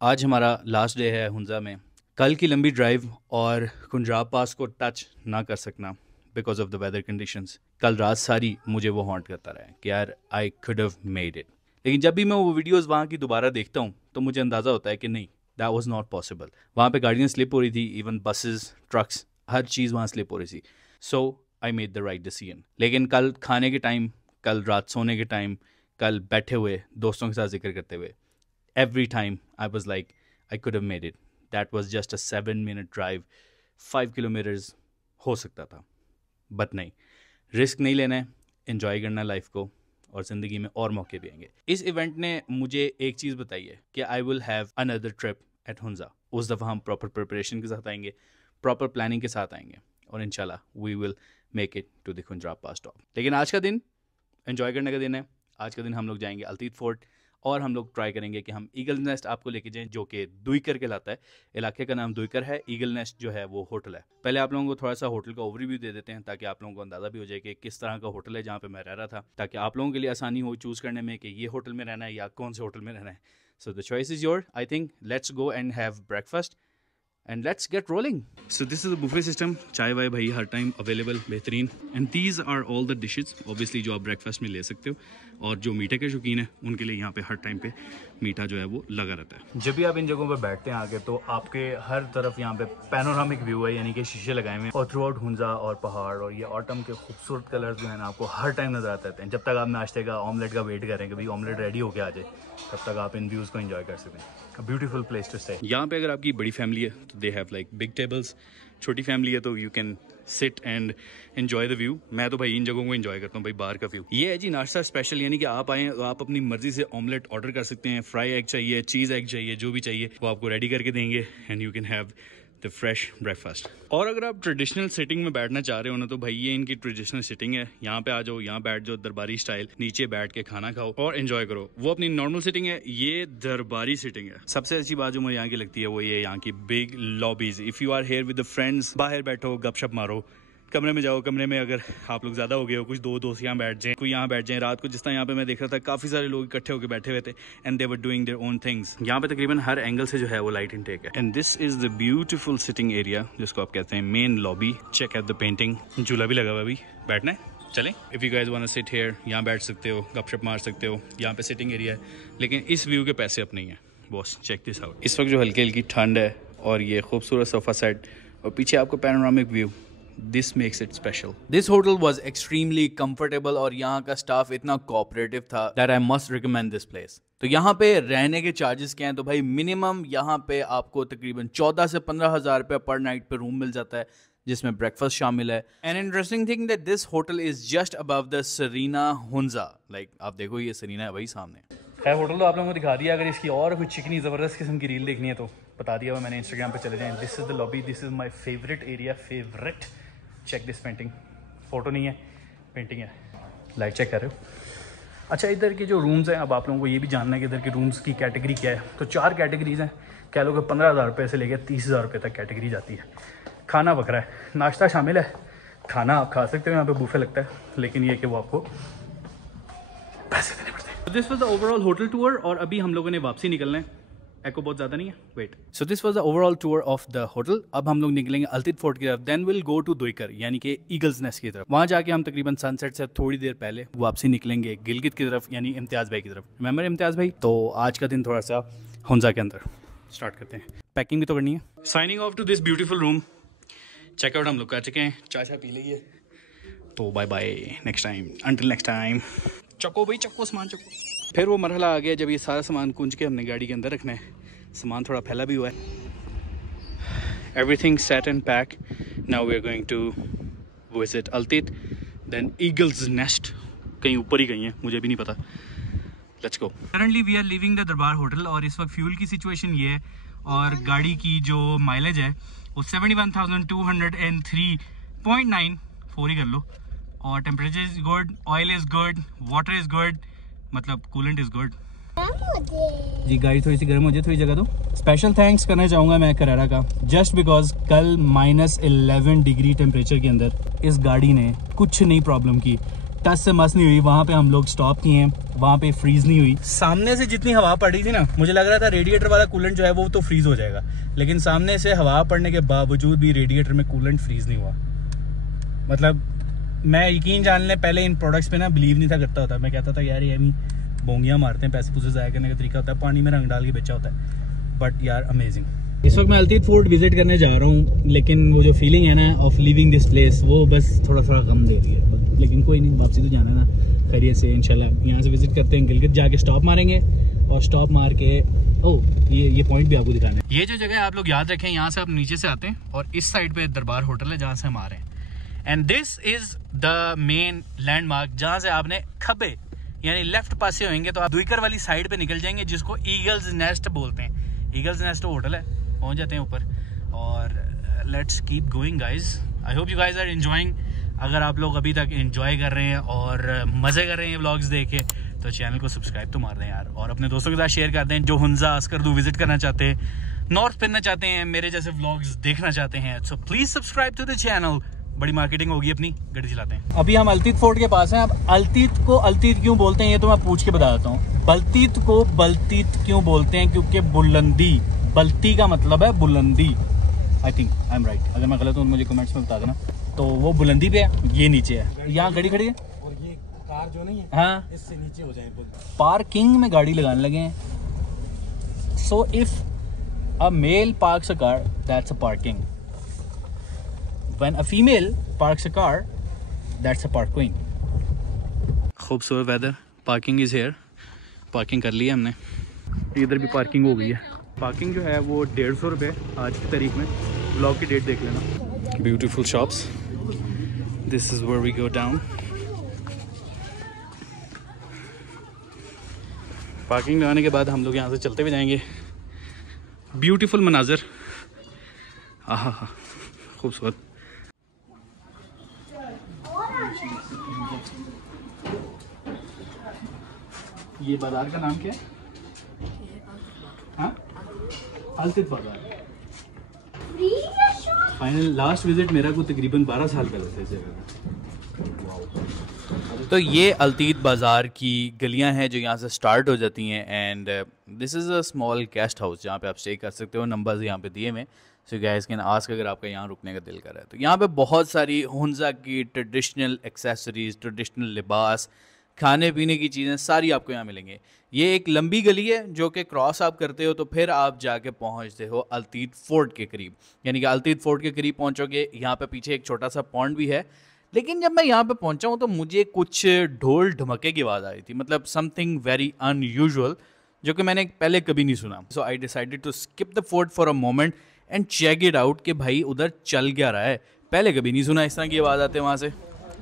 आज हमारा last day है हुंजा में। कल की लंबी ड्राइव और कुंजराब पास को टच ना कर सकना because of the weather conditions, कल रात सारी मुझे वो हॉन्ट करता रहा है कि यार I could have made it. लेकिन जब भी मैं वो वीडियोस वहाँ की दोबारा देखता हूँ तो मुझे अंदाज़ा होता है कि नहीं, दैट वाज नॉट पॉसिबल। वहाँ पे गाड़ियाँ स्लिप हो रही थी, इवन बसेस, ट्रक्स, हर चीज़ वहाँ स्लिप हो रही थी। So I made the right decision. लेकिन कल खाने के टाइम, कल रात सोने के टाइम, कल बैठे हुए दोस्तों के साथ जिक्र करते हुए, every time I was like, I could have made it. That was just a 7-minute drive, 5 kilometers हो सकता था, बट नहीं, रिस्क नहीं लेना है, इन्जॉय करना लाइफ को, और ज़िंदगी में और मौके भी आएंगे। इस इवेंट ने मुझे एक चीज़ बताई है कि I will have another trip at Hunza. उस दफ़ा हम प्रॉपर प्रिपरेशन के साथ आएंगे, प्रॉपर प्लानिंग के साथ आएंगे, और इंशाल्लाह we will make it to the Khunjerab pass top. लेकिन आज का दिन एन्जॉय करने का दिन है। आज का दिन हम लोग जाएंगे अल्तीत फोर्ट, और हम लोग ट्राई करेंगे कि हम ईगल नेस्ट आपको लेके जाएं, जो कि दुईकर कहलाता है। इलाके का नाम दुईकर है, ईगल नेस्ट जो है वो होटल है। पहले आप लोगों को थोड़ा सा होटल का ओवरव्यू दे देते हैं ताकि आप लोगों को अंदाज़ा भी हो जाए कि किस तरह का होटल है जहाँ पे मैं रह रहा था, ताकि आप लोगों के लिए आसानी हो चूज़ करने में कि ये होटल में रहना है या कौन से होटल में रहना है। So the choice is your. I think let's go and have breakfast and let's get rolling. So this is a buffet system. चाय वाय भाई हर टाइम अवेलेबल, बेहतरीन। and these are all the dishes obviously जो आप breakfast में ले सकते हो, और जो मीठे के शौकीन है उनके लिए यहाँ पे हर टाइम पे मीठा जो है वो लगा रहता है। जब भी आप इन जगहों पर बैठते हैं आगे, तो आपके हर तरफ यहाँ पे पैनोरामिक व्यू है, यानी कि शीशे लगाए हुए हैं, और थ्रू आउट हुंजा और पहाड़ और ये ऑटम के खूबसूरत कलर्स जो है ना आपको हर टाइम नजर आते रहते हैं। जब तक आप नाश्ते का, ऑमलेट का वेट करें, कभी ऑमलेट रेडी होके आ जाए, तब तक आप इन व्यूज़ को एंजॉय कर सकते हैं। Beautiful place to stay. यहाँ पे अगर आपकी बड़ी फैमिली है तो they have like big tables, छोटी फैमिली है तो you can sit and enjoy the view. मैं तो भाई इन जगहों को एंजॉय करता हूँ भाई, बाहर का व्यू। ये है जी नाश्ता स्पेशल, यानी कि आप आए तो आप अपनी मर्जी से ऑमलेट ऑर्डर कर सकते हैं। फ्राई एग चाहिए, चीज़ एग चाहिए, जो भी चाहिए वो आपको रेडी करके देंगे, and you can have the fresh breakfast. और अगर आप ट्रेडिशनल सिटिंग में बैठना चाह रहे हो ना, तो भाई ये इनकी ट्रेडिशनल सिटिंग है। यहाँ पे आ जाओ, यहाँ बैठ जाओ, दरबारी स्टाइल, नीचे बैठ के खाना खाओ और एंजॉय करो। वो अपनी नॉर्मल सिटिंग है, ये दरबारी सिटिंग है। सबसे अच्छी बात जो मुझे यहाँ की लगती है वो ये यहाँ की big lobbies. If you are here with the friends, बाहर बैठो, गपशप मारो, कमरे में जाओ, कमरे में अगर आप लोग ज़्यादा हो गए हो, कुछ दो दोस्त यहाँ बैठ जाएं, कोई यहाँ बैठ जाएं रात को। जिस तरह यहाँ पे मैं देख रहा था काफ़ी सारे लोग इकट्ठे होकर बैठे हुए थे, and they were doing their own things. यहाँ पे तकरीबन हर एंगल से जो है वो लाइट इनटेक है। And this is the beautiful sitting area जिसको आप कहते हैं main lobby. Check out the painting, झूला भी लगा हुआ अभी, बैठना है चलें। If you guys want to sit here, यहाँ बैठ सकते हो, गपशप मार सकते हो, यहाँ पे सिटिंग एरिया है। लेकिन इस व्यू के पैसे अपने ही हैं बॉस। Check this out. इस वक्त जो हल्की हल्की ठंड है और ये खूबसूरत सोफा सेट और पीछे आपको panoramic view, This makes it special. This hotel was extremely comfortable और यहाँ का स्टाफ इतना कोऑपरेटिव था that I must recommend this place. तो यहाँ पे रहने के चार्जेस क्या हैं? तो भाई मिनिमम यहाँ पे आपको तकरीबन 14 से 15 हज़ार रुपये पर नाइट पे रूम मिल जाता है, जिसमें ब्रेकफास्ट शामिल है। And interesting thing that this hotel is just above the Serena Hunza. Like आप देखो ये सरीना है भाई सामने। खैर होटल तो आप लोगों को दिखा दिया। अगर इसकी और कोई चिकनी ज़बरदस्त किस्म की रील देखनी है तो बता दिया हुआ मैंने, इंस्टाग्राम पे चले जाएँ। This is the lobby, this is my favourite area, favourite. Check this painting, photo नहीं है, पेंटिंग है। लाइट चेक कर रहे हो? अच्छा, इधर के जो रूम्स हैं, अब आप लोगों को ये भी जानना है कि इधर के रूम्स की कैटेगरी क्या है। तो 4 कैटेगरीज हैं। कह लो कि 15,000 रुपये से लेकर 30,000 रुपये तक कैटेगरी जाती है। खाना बकरा है, नाश्ता शामिल है, खाना आप खा सकते हो, यहाँ पे बुफे लगता है, लेकिन ये कि वो आपको पैसे देने पड़ते हैं। This was the overall hotel tour, और अभी हम लोगों ने वापसी निकलना है। एको बहुत ज़्यादा नहीं है, wait. So this was the overall tour of the hotel. अब हम लोग निकलेंगे अल्तीत फोर्ट की तरफ, then will go to Duikar यानी कि ईगल्स नेस्ट की तरफ। वहाँ जाके हम तकरीबन सनसेट से थोड़ी देर पहले वापसी निकलेंगे गिलगित की तरफ, यानी इम्तियाज़ भाई की तरफ। रिमेंबर इम्तियाज़ भाई? तो आज का दिन थोड़ा सा हुंजा के अंदर स्टार्ट करते हैं। पैकिंग भी तो करनी है। Signing off to this beautiful room. Checkout हम लोग कर चुके हैं, चाय शाय पी ली है, तो bye bye, next time, until next time. चको भाई चको, सामान चको। फिर वो मरहला आ गया जब ये सारा सामान कुंज के हमने गाड़ी के अंदर रखना है। सामान थोड़ा फैला भी हुआ है। Everything set and pack. Now we are going to visit Altit, then eagle's nest. कहीं ऊपर ही कहीं है, मुझे भी नहीं पता। Let's go. Currently we are living the Darbar hotel, और इस वक्त फ्यूल की सिचुएशन ये है, और गाड़ी की जो माइलेज है वो 71,203.9, 4 ही कर लो। और temperature is good, oil is good, water is good, मतलब कूलेंट इज गुड। जी गाड़ी थोड़ी सी गर्म हो जाए, थोड़ी जगह दो। स्पेशल थैंक्स करना चाहूँगा मैं करेरा का, जस्ट बिकॉज कल -11 डिग्री टेम्परेचर के अंदर इस गाड़ी ने कुछ नहीं प्रॉब्लम की। टच से मस नहीं हुई। वहाँ पे हम लोग स्टॉप किए हैं, वहाँ पे फ्रीज नहीं हुई। सामने से जितनी हवा पड़ रही थी ना, मुझे लग रहा था रेडिएटर वाला कूलेंट जो है वो तो फ्रीज हो जाएगा, लेकिन सामने से हवा पड़ने के बावजूद भी रेडिएटर में कूलेंट फ्रीज नहीं हुआ। मतलब मैं यकीन जानने पहले इन प्रोडक्ट्स पे ना बिलीव नहीं था करता होता। मैं कहता था यार ये भी बोंगियाँ मारते हैं, पैसे पूसे ज़ाया करने का तरीका होता है, पानी में रंग डाल के बेचा होता है। बट यार अमेजिंग। इस वक्त मैं अल्तीत फोर्ट विजिट करने जा रहा हूँ, लेकिन वो जो फीलिंग है ना ऑफ लिविंग दिस प्लेस वो बस थोड़ा सा गम दे रही है। लेकिन कोई नहीं, वापसी तो जाना है ना खैरियत से इंशाल्लाह। यहाँ से विजिट करते हैं, गिलगित जाके स्टॉप मारेंगे और स्टॉप मार के ये पॉइंट भी आपको दिखाना है। ये जो जगह आप लोग याद रखें, यहाँ से आप नीचे से आते हैं और इस साइड पे दरबार होटल है जहाँ से हम आ रहे हैं। And this is the main landmark जहाँ से आपने खब्बे यानी लेफ्ट पासे होंगे तो आप दुईकर वाली साइड पे निकल जाएंगे, जिसको ईगल्स नेस्ट बोलते हैं। ईगल्स नेस्ट होटल है, पहुंच जाते हैं ऊपर। और let's keep going guys. I hope you guys are enjoying. अगर आप लोग अभी तक एंजॉय कर रहे हैं और मज़े कर रहे हैं व्लॉग्स देखे तो चैनल को सब्सक्राइब तो मार दें यार, और अपने दोस्तों के साथ शेयर कर दें जो हुंजा अस्करदू विजिट करना चाहते हैं, नॉर्थ फिरना चाहते हैं, मेरे जैसे व्लॉग्स देखना चाहते हैं। So please subscribe to the channel. बड़ी मार्केटिंग होगी अपनी, गड्डी चलाते हैं। अभी हम अल्तीत फोर्ट के पास हैं। अब अल्तीत को अल्तीत क्यों बोलते हैं ये तो मैं पूछ के बता देता हूँ। बल्तीत को बल्तीत क्यों बोलते हैं? क्योंकि बुलंदी, बल्ती का मतलब है बुलंदी। I think I am right, अगर मैं गलत हूँ मुझे कमेंट्स में बता देना। तो वो बुलंदी पे है, ये नीचे है। यहाँ गाड़ी खड़ी है और ये कार जो नहीं है हाँ इससे नीचे हो जाए। पार्किंग में गाड़ी लगाने लगे हैं। So if a male parks a car that's a parking, when a female parks a car that's a park queen। खूबसूरत weather, parking is here. Parking कर ली है हमने, इधर भी पार्किंग हो गई है। पार्किंग जो है वो 150 रुपये आज की तारीख में। ब्लॉग की डेट देख लेना। Beautiful shops, this is where we go down. Parking लगाने के बाद हम लोग यहाँ से चलते हुए जाएंगे। ब्यूटीफुल मनाजर, आहा हा खूबसूरत। ये बाजार का नाम क्या है? हाँ, अल्तीत बाजार। फाइनल लास्ट विजिट मेरा को तकरीबन 12 साल पहले से जगह। तो ये अल्तीत बाज़ार की गलियां हैं जो यहाँ से स्टार्ट हो जाती हैं। And this is a small guest house जहाँ पे आप स्टे कर सकते हो। नंबर्स यहाँ पे दिए हुए, सो गाइस कैन आस्क अगर आपका यहाँ रुकने का दिल कर रहा है। तो यहाँ पे बहुत सारी हुंजा की ट्रेडिशनल एक्सेसरीज़, ट्रेडिशनल लिबास, खाने पीने की चीज़ें सारी आपको यहाँ मिलेंगे। ये एक लंबी गली है जो कि क्रॉस आप करते हो तो फिर आप जाके पहुँचते हो अल्तीत फोर्ट के करीब। यानी कि अल्तीत फोर्ट के करीब पहुँचोगे, यहाँ पे पीछे एक छोटा सा पॉन्ड भी है। लेकिन जब मैं यहाँ पे पहुँचा हूँ तो मुझे कुछ ढोल ढमके की आवाज़ आ रही थी, मतलब समथिंग वेरी अनयूजुअल जो कि मैंने पहले कभी नहीं सुना। So I decided to skip the fort for a moment and check it out कि भाई उधर चल क्या रहा है। पहले कभी नहीं सुना इस तरह की आवाज़ आते वहाँ से।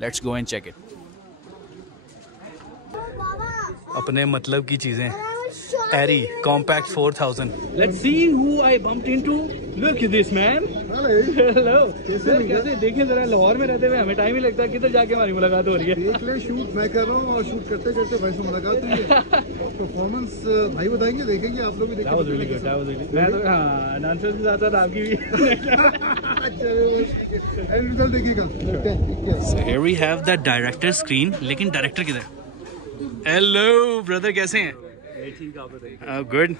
Let's go and check it. अपने मतलब की चीज़ें, airy compact 4000। Let's see who I bumped into. Look at this man. Hello. कैसे देखें जरा, लाहौर में रहते हुए हमें टाइम ही लगता है, किधर जाके हमारी मुलाकात हो रही है। देख ले, शूट मैं कर रहा हूँ और शूट करते करते भाई से मुलाकात हुई है। परफॉर्मेंस भाई बताएंगे, देखेंगे आप लोग भी देखेंगे। मैं तो हाँ डांसर्स के साथ साथ आपकी भी रिजल्ट देखिएगा। So here we have the director screen, लेकिन डायरेक्टर किधर? हेलो ब्रदर, कैसे हैं? Good.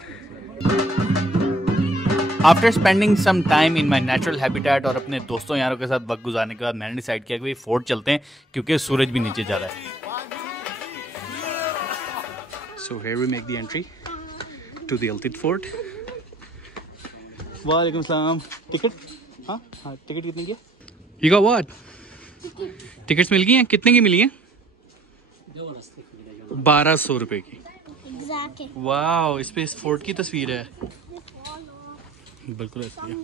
After spending some time in my natural habitat और अपने दोस्तों यारों के साथ वक्त गुजारने के बाद मैंने डिसाइड किया कि फोर्ट चलते हैं क्योंकि सूरज भी नीचे जा रहा है। So here we make the entry to the Altit fort. वालेकुम सलाम। टिकट? हाँ हाँ, टिकट कितने की है? You got what? टिकट्स मिल गई हैं? कितने की मिली हैं? 1200 रुपए की। वाह, इस पे इस फोर्ट की तस्वीर है, बिल्कुल ऐसी है।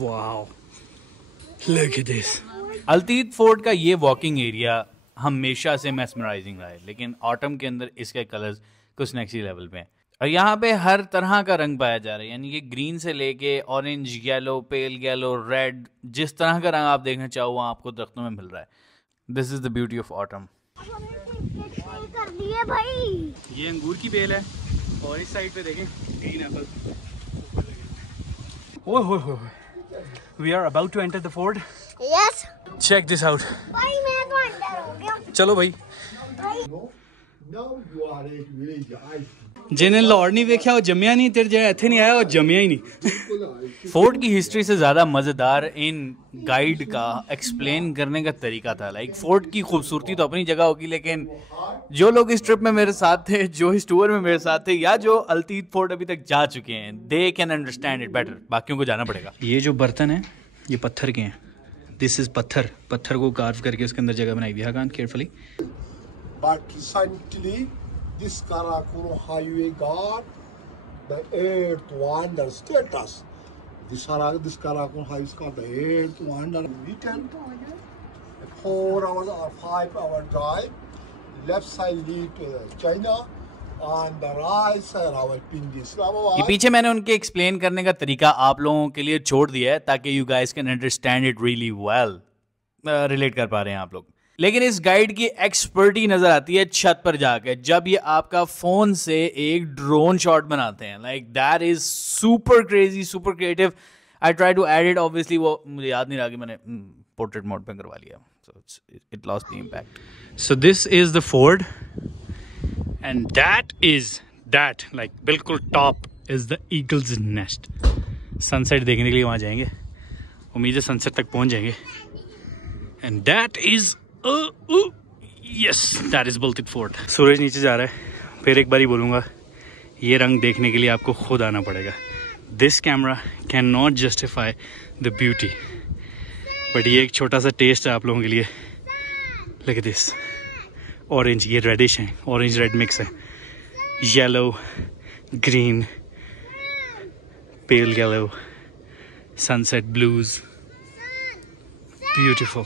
वाह, लुक एट दिस। अल्तीत फोर्ट का ये वॉकिंग एरिया हमेशा से मैस्मराइजिंग रहा है, लेकिन ऑटम के अंदर इसके कलर्स कुछ नेक्स्ट लेवल पे हैं। और यहाँ पे हर तरह का रंग पाया जा रहा है, यानी कि ग्रीन से लेके orange, yellow, pale yellow, red, जिस तरह का रंग आप देखना चाहो वहाँ आपको दरख्तों में मिल रहा है। This is the beauty of autumn. कर लिए भाई। ये अंगूर की बेल है और इस साइड पे देखें ग्रीन एप्पल। ओह हो, we are about to enter the fort. Yes. Check this out. भाई मैं तो अंदर हो गया। चलो भाई, भाई जिन्हें लाहौर नहीं देखा वो जमिया नहीं, तेरे जगह इतने नहीं आया वो जमिया ही नहीं। फोर्ट की हिस्ट्री से ज़्यादा मज़ेदार इन गाइड का एक्सप्लेन करने का तरीका था। लाइक फोर्ट की खूबसूरती तो अपनी जगह होगी, लेकिन जो लोग इस ट्रिप में मेरे साथ थे, जो इस टूर में मेरे साथ थे, या जो अल्तीत फोर्ट अभी तक जा चुके हैं, they can understand it better. बाकियों को जाना पड़ेगा। ये जो बर्तन है ये पत्थर के हैं। दिस इज़ पत्थर को कार्व करके उसके अंदर जगह बनाई हुई है। Carefully. But recently, this Karakoram highway got the 8th wonder status. This Karakoram highway is called the 8th wonder. We can 4 hours or 5 hour drive. Left side lead to China, and the right side our Pindi Islamabad. ये पीछे मैंने उनके explain करने का तरीका आप लोगों के लिए छोड़ दिया है ताकि you guys can understand it really well. Relate कर पा रहे हैं आप लोग। लेकिन इस गाइड की एक्सपर्टी नजर आती है छत पर जाके, जब ये आपका फोन से एक ड्रोन शॉट बनाते हैं। Like that is super crazy, super creative. I try to add it, obviously वो मुझे याद नहीं रहा कि मैंने पोर्ट्रेट मोड पे करवा लिया, so it lost the impact. So this is the fort and that like बिल्कुल top is the eagle's nest. Sunset देखने के लिए वहाँ जाएंगे, उम्मीद है सनसेट तक पहुँच जाएंगे। And that is yes, that is Baltit fort. सूरज नीचे जा रहा है। फिर एक बार ही बोलूँगा, ये रंग देखने के लिए आपको खुद आना पड़ेगा। This camera can not justify the beauty, but ये एक छोटा सा टेस्ट है आप लोगों के लिए। लुक एट दिस ऑरेंज, ये रेडिश है, ऑरेंज रेड मिक्स है, yellow green pale yellow, sunset blues, beautiful.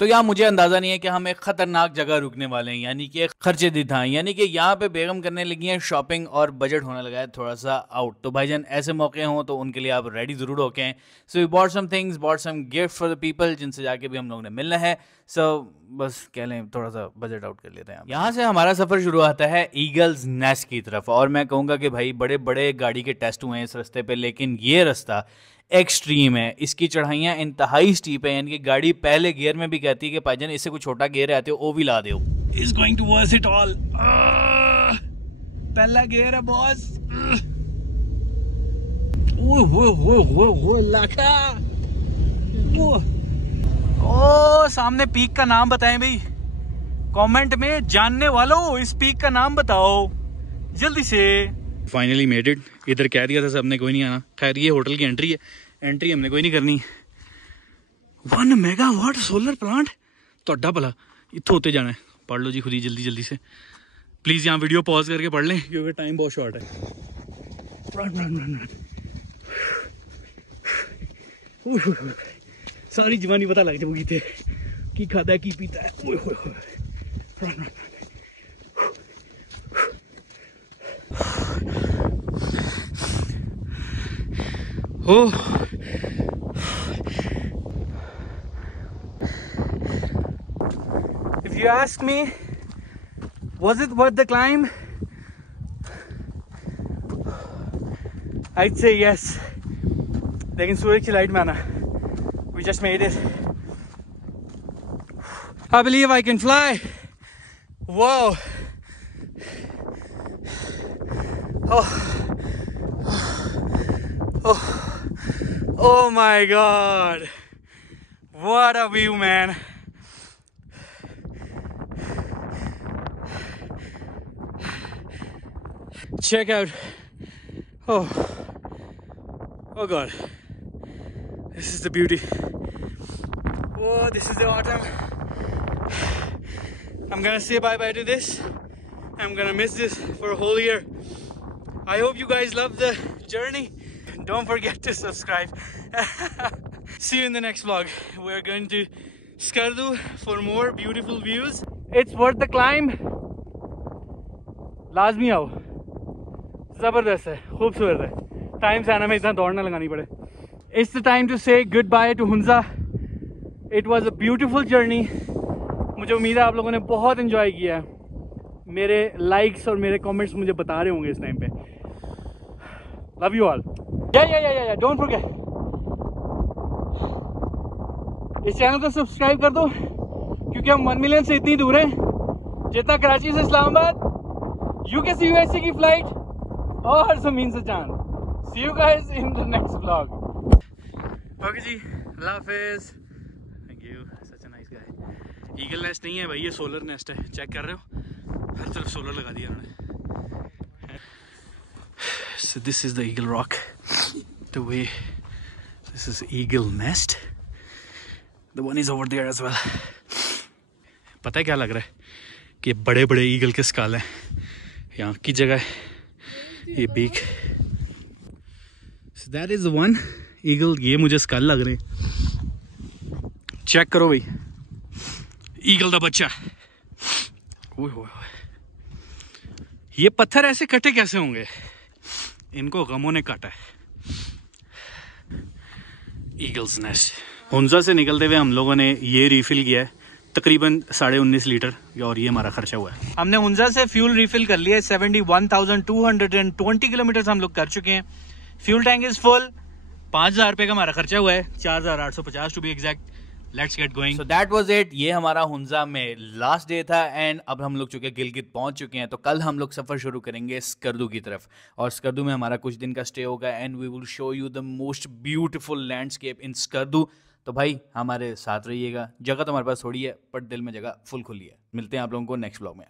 तो यहाँ मुझे अंदाजा नहीं है कि हम एक खतरनाक जगह रुकने वाले हैं, यानी कि खर्चे दिखाएं, यानी कि यहाँ पे बेगम करने लगी है शॉपिंग और बजट होने लगा है थोड़ा सा आउट। तो भाईजान ऐसे मौके हों तो उनके लिए आप रेडी जरूर होके हैं। So we bought some things, bought some gift for the people जिनसे जाके भी हम लोगों ने मिलना है। सो बस कह लें थोड़ा सा बजट आउट कर लेते हैं। यहाँ से हमारा सफर शुरू होता है ईगल्स नेस्ट की तरफ, और मैं कहूँगा कि भाई बड़े बड़े गाड़ी के टेस्ट हुए हैं इस रास्ते पे, लेकिन ये रास्ता एक्सट्रीम है। इसकी चढ़ाइयाँ इंतहाई स्टीप है, यानी कि गाड़ी पहले गियर में भी कहती है कि भाईजान इससे कुछ छोटा गियर आते हो वो भी ला दो। Is going to worth it all. पहला गियर है बॉस। ओ सामने पीक का नाम बताएं भाई, कमेंट में जानने वालों इस पीक का नाम बताओ जल्दी से। Finally made it. इधर कह दिया था सबने कोई नहीं आना। खैर ये होटल की एंट्री है, एंट्री हमने कोई नहीं करनी। 1 मेगावाट सोलर प्लांट तो अड्डा भला इतों होते जाना है। पढ़ लो जी खुद ही जल्दी जल्दी से, प्लीज यहाँ वीडियो पॉज करके पढ़ लें क्योंकि टाइम बहुत शॉर्ट है। सारी जवानी पता लग जाएगी थे की खाता है की पीता है। Oh. If you ask me, was it worth the climb? I'd say yes. लेकिन सूरज की लाइट में आना, we just made it. I believe I can fly. Whoa. Oh. Oh. Oh my God, what a view, man. Check out, oh God, this is the beauty. Oh, this is the autumn. I'm gonna say bye-bye to this. I'm gonna miss this for a whole year. I hope you guys love the journey. Don't forget to subscribe. See you in the next vlog. We're going to Skardu for more beautiful views. It's worth the climb. लाजमी आओ, जबरदस्त है, खूबसूरत है। Time से आना में इतना दौड़ना लगानी पड़े। It's the time to say goodbye to Hunza. It was a beautiful journey. मुझे उम्मीद है आप लोगों ने बहुत enjoy किया है। मेरे likes और मेरे comments मुझे बता रहे होंगे इस टाइम पे। Love you all. Yeah. Don't forget. इस चैनल को सब्सक्राइब कर दो क्योंकि हम 1 मिलियन से इतनी दूर हैं जितना कराची से इस्लामाबाद, यूके से यूएसए की फ्लाइट और ज़मीन से चांद। See you guys in the next vlog. Okay जी, अल्लाह हाफिज़। Thank you, such a nice guy. Eagle nest नहीं है भाई, ये सोलर नेस्ट है। चेक कर रहे हो, हर तरफ सोलर लगा दिया उन्होंने। So this is the eagle rock. The way this is eagle nest. The one is over there as well. पता है क्या लग रहा है कि बड़े बड़े ईगल के स्कल हैं यहाँ की जगह, ये beak. So that is the one eagle. ये मुझे स्कल लग रहे हैं। चेक करो भाई, ईगल का बच्चा। ओए होए, ये पत्थर ऐसे कटे कैसे होंगे? इनको गमों ने काटा है। Eagles nest. हुंजा से निकलते हुए हम लोगों ने ये रिफिल किया है तकरीबन 19.5 लीटर, और ये हमारा खर्चा हुआ है। हमने हुंजा से फ्यूल रिफिल कर लिया है। 71,220 किलोमीटर हम लोग कर चुके हैं। Fuel tank is full. 5,000 रुपये का हमारा खर्चा हुआ है, 4,850 to be exact. Let's get going. So that was it. ये हमारा हुंजा में लास्ट डे था एंड अब हम लोग चुके गिलगित पहुंच चुके हैं। तो कल हम लोग सफर शुरू करेंगे स्कर्दू की तरफ, और स्कर्दू में हमारा कुछ दिन का स्टे होगा and we will show you the most beautiful landscape in Skardu. तो भाई हमारे साथ रहिएगा। जगह तो हमारे पास थोड़ी है पर दिल में जगह फुल खुली है। मिलते हैं आप लोगों को नेक्स्ट व्लॉग में।